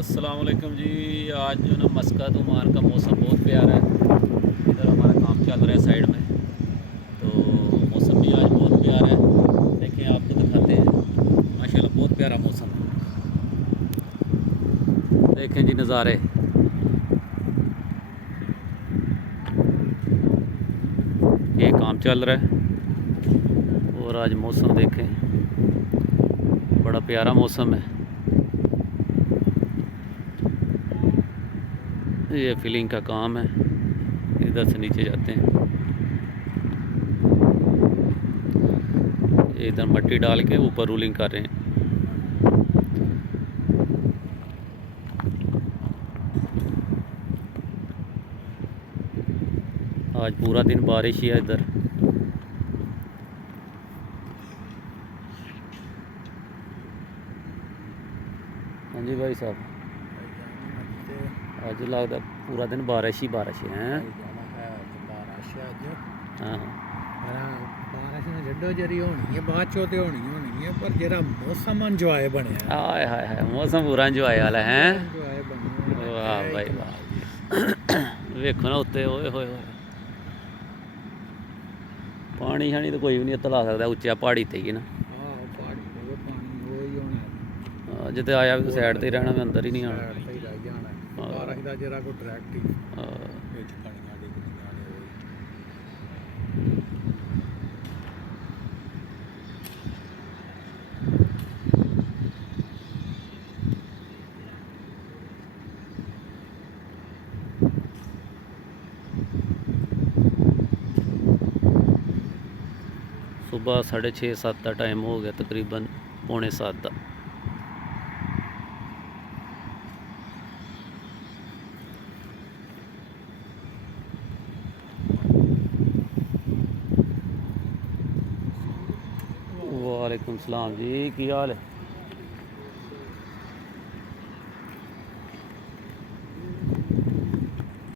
अस्सलाम वालेकुम जी। आज जो ना मस्कत ओमान का मौसम बहुत प्यारा है। इधर हमारा काम चल रहा है साइड में, तो मौसम भी आज बहुत प्यारा है। देखें आपको दिखाते हैं, माशाल्लाह बहुत प्यारा मौसम है। देखें जी नज़ारे, ये काम चल रहा है और आज मौसम देखें, बड़ा प्यारा मौसम है। ये फिलिंग का काम है, इधर से नीचे जाते हैं, इधर मट्टी डाल के ऊपर रूलिंग कर रहे हैं। आज पूरा दिन बारिश ही है इधर। हाँ जी भाई साहब, आज लगता पूरा दिन बारिश ही बारिश है। हाँ बारिश ने जड्डो जरी होनी है, बाद चो ते होनी है, पर जरा मौसम इंजॉय बनया। हाय हाय हाय, मौसम पूरा इंजॉय वाला है। वाह भाई वाह, वेखो ना उत्ते, ओए होए होए, पानी शानी तो कोई भी नहीं तला सकता उच्चा पहाड़ी ते ही ना। जिते आया भी साइड ते ही रहना, मैं अंदर ही नहीं आना। सुबह 6:30-7 का टाइम हो गया, तकरीबन 6:45 का। वालेकुम सलाम जी, की हाल है?